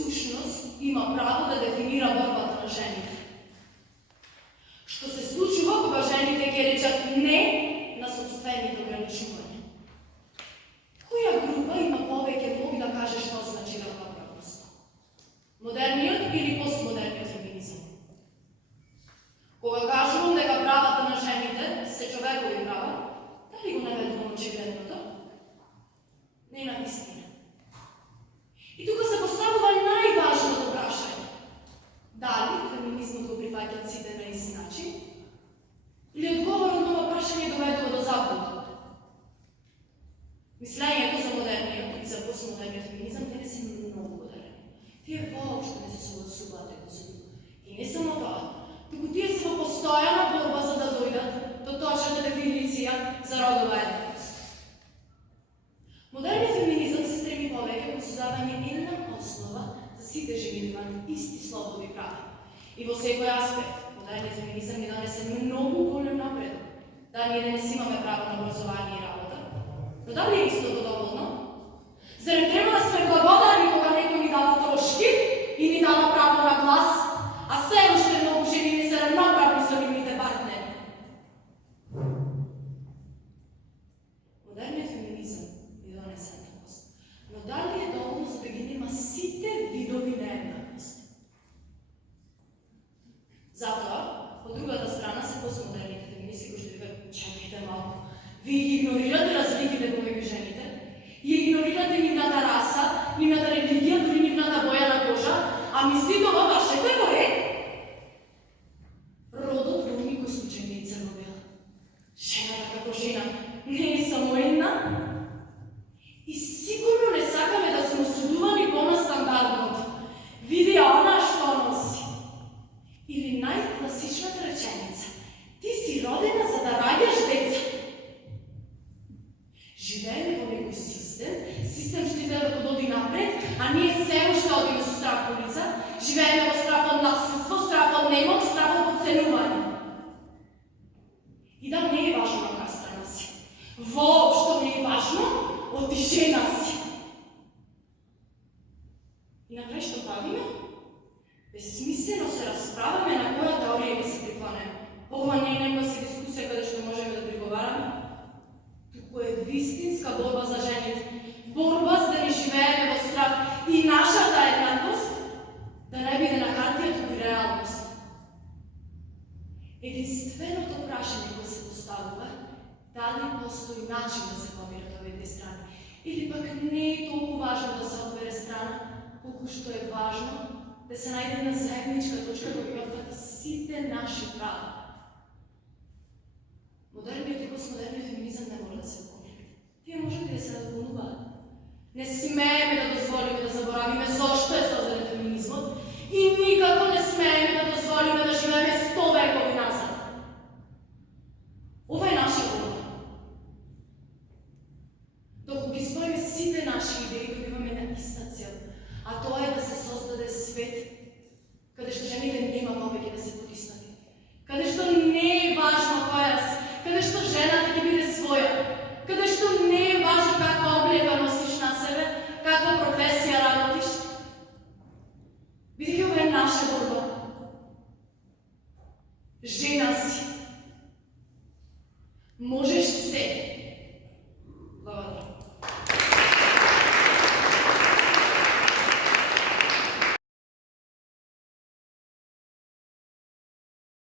всушност има право да дефинира борбата на жените? Што се случува кога жените ќе речат не на собствените ограничувања? Која група има повеќе моги да каже што значи равноправност? Модерниот или постмодерниот феминизам? Кога кажувам дека правата на жените се човекови права, дали го наведувам очигледното? Не на вистина. И тука се поставува најважното прашање. Дали феминизмот го прифаќаат сите на ист начин? Или одговорот на ова прашање доведува до заблуда? Мислењето за модерниот и за постмодерниот феминизам не се многу одделени. Тие воопшто не се согласуваат едно со друго. И не само тоа, туку тие се во постојана борба за да дојдат до точната дефиниција за родова еднаквост. Модерниот феминизам се стреми повеќе кон создавање една основа за сите жени да имаат исти слободни права. И во секој аспект, модерниот феминизам ни донесе многу голем напредок. Да, ние денес имаме право на образование и работа, но дали е истото доволно? Зарем треба да сме благодарни кога некој ни дава трошки и ни дава право на глас, а се уште многу жени не се равноправни со нивните партнери? Модерниот феминизам ни донесе еднаквост, но дали е доволно за да ги има сите видови на еднаквост? Затоа, по другата страна се постмодерните феминисти кои што викаат чекайте малку. Вие ги игнорирате разликите помеѓу жените, и игнорирате нивната раса, нивната религија, дури нивната боја на кожа, а мислите ова вашето е во ред. Родот во никој случај не е црно-бела. Жената како жена не е само една. И сигурно не сакаме да сме осудувани по-настандардното. Види она што носи. Или најкласичната реченица. Ти си родена за да раѓаш деца. Живееме во некој систем што иде да оди напред, а ние се уште одиме со страх по улица, живееме во страх од насилство, страх од немок, страх од подценување. И да, не е важно на која страна си. Воопшто не е важно, оти жена си. И на крај што правиме? Безсмислено се расправаме на која теорија ќе се приклонеме. Ова не е некоја си дискусија каде што можеме да приговараме. Туку е вистинска борба за жените. Борба за да не живееме во страх и нашата еднаквост да не биде на хартија, туку и реалност. Единственото прашање кое се поставува дали постои начин да се помират овие две страни. Или пак не е толку важно да се одбере страна, колку што е важно да се најде една заедничка точка која ќе опфати сите наши права. Модерниот и постмодерниот феминизам не може да се конфликт. Тие можат и да се надополнуваат. Не смееме да дозволиме да заборавиме зошто е создаден феминизмот и никако не смееме да дозволиме да живееме 100 векови назад. Ова е наша борба. Докато ги споиме сите наши идеи, добиваме на иста цел, а тоа е да се создаде свет каде што жените нема повеќе да се потиснати, каде што не е важно која си, каде што жената ќе биде своја, каде што не е важно каква облека носиш на себе, каква професија работиш. Бидејќи ова е наша борба. Жена си. Можеш се.